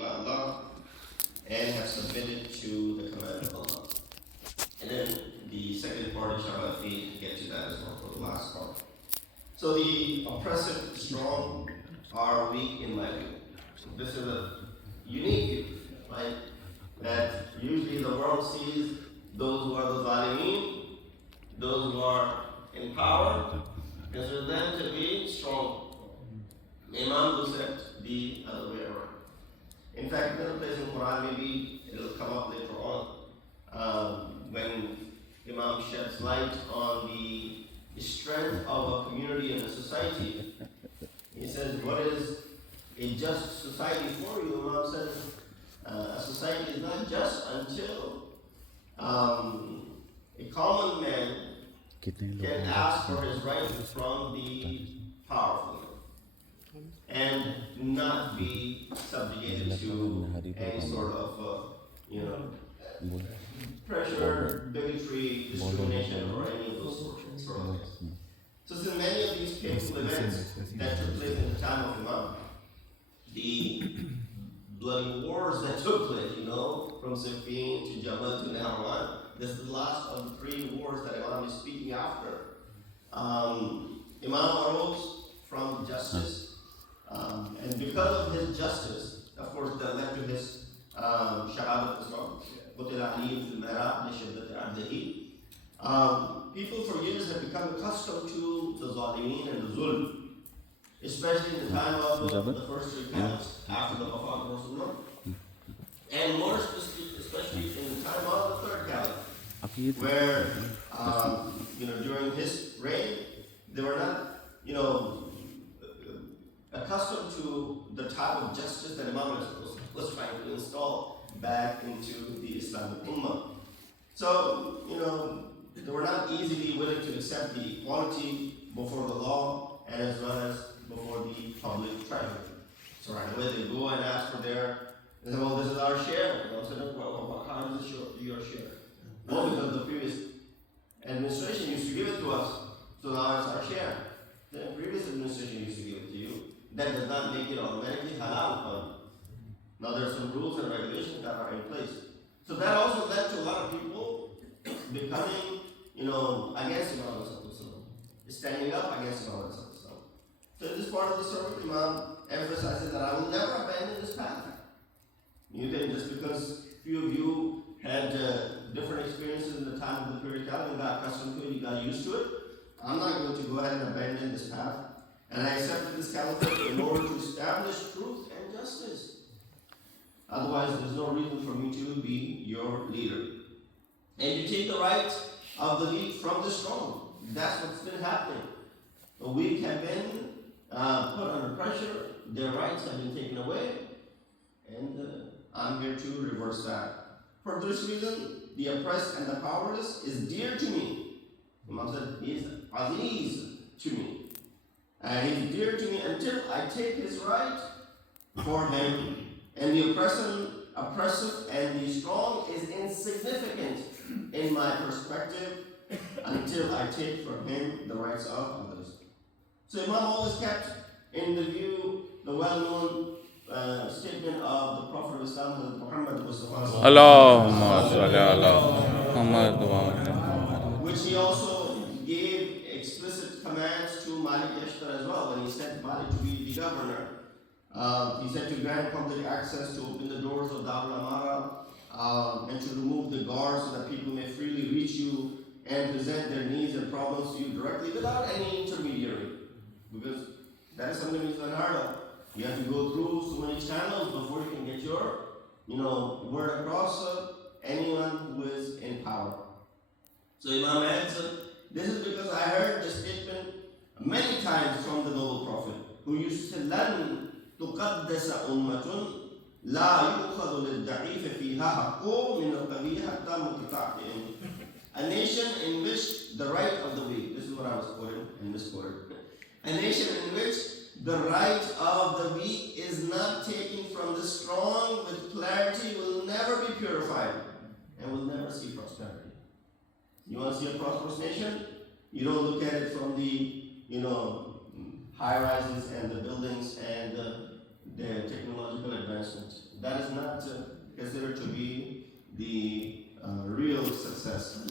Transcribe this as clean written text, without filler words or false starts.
by Allah and have submitted to the command of Allah. And then the second part, inshallah, if we get to that as well for the last part. So the oppressive, strong are weak in my view. So this is a unique view, right? That usually the world sees those who are the zalimeen, those who are in power, consider them to be strong. Imam looks at the other way around. In fact, another place in the Quran, maybe it'll come up later on, when Imam sheds light on the strength of a community and a society. He says, what is a just society for you? Imam says, a society is not just until a common man can ask for his rights from the powerful and not be subjugated to any sort of, pressure, bigotry, discrimination, or any of those sort of things. So since many of these painful events that took place in the time of Imam, the bloody wars that took place, from Siffin to Jamal to Nahrawan, this is the last of the 3 wars that Imam is speaking after. Imam arose from justice, and because of his justice, of course, that led to his shahadat as well. People for years have become accustomed to the zalimeen and the zulm, especially in the time of the first 3 caliphs after the Wafat of Rasulullah, and more especially in the time of the 3rd caliph, where during his reign they were not accustomed to the type of justice that Imam was trying to install back into the Islamic Ummah. So, they were not easily willing to accept the equality before the law and as well as before the public treasury. So right away they go and ask for they say, well, this is our share. So, well, how is this your share? Well, because the previous administration used to give it to us, so now it's our share. The previous administration used to give it to you. That does not make it automatically halal for you. Now there are some rules and regulations that are in place. So that also led to a lot of people becoming, against Imam, standing up against Imam. So in this part of the sermon, Imam emphasizes that I will never abandon this path. You think just because few of you had different experiences in the time of the period calendar and got accustomed to it, you got used to it, I'm not going to go ahead and abandon this path. And I accepted this caliphate in order to establish truth and justice. Otherwise, there's no reason for me to be your leader. And you take the right of the weak from the strong. That's what's been happening. The weak have been put under pressure. Their rights have been taken away. And I'm here to reverse that. For this reason, the oppressed and the powerless is dear to me. Imam said, he is aziz to me. And he's dear to me until I take his right for him. And the oppressive and the strong is insignificant in my perspective until I take from him the rights of others. So Imam always kept in the view the well-known statement of the Prophet of Islam, Muhammad Mustafa, Allahumma salli ala Muhammad, which he also gave explicit commands to Malik Yashtar as well when he sent Malik to be the governor. He said to grant public access, to open the doors of Darul Amara, and to remove the guards so that people may freely reach you and present their needs and problems to you directly without any intermediary. Because that is something which is unheard of. You have to go through so many channels before you can get your, word across anyone who is in power. So Imam answered, this is because I heard this statement many times from the noble Prophet, who used to say, لَن تُقَدَّسَ أُمَّةٌ لَا يُؤْخَذُ لِلضَّعِيفِ فِيهَا حَقٌّ مِنَ الْقَوِيِّ حَتَّى مُتَّقِئٍ. A nation in which the right of the weak, this is what I was quoting and misquoted. A nation in which the right of the weak is not taken from the strong with clarity will never be purified and will never see prosperity. You want to see a prosperous nation? You don't look at it from the, high rises and the buildings and the technological advancement. that is not considered to be the real success.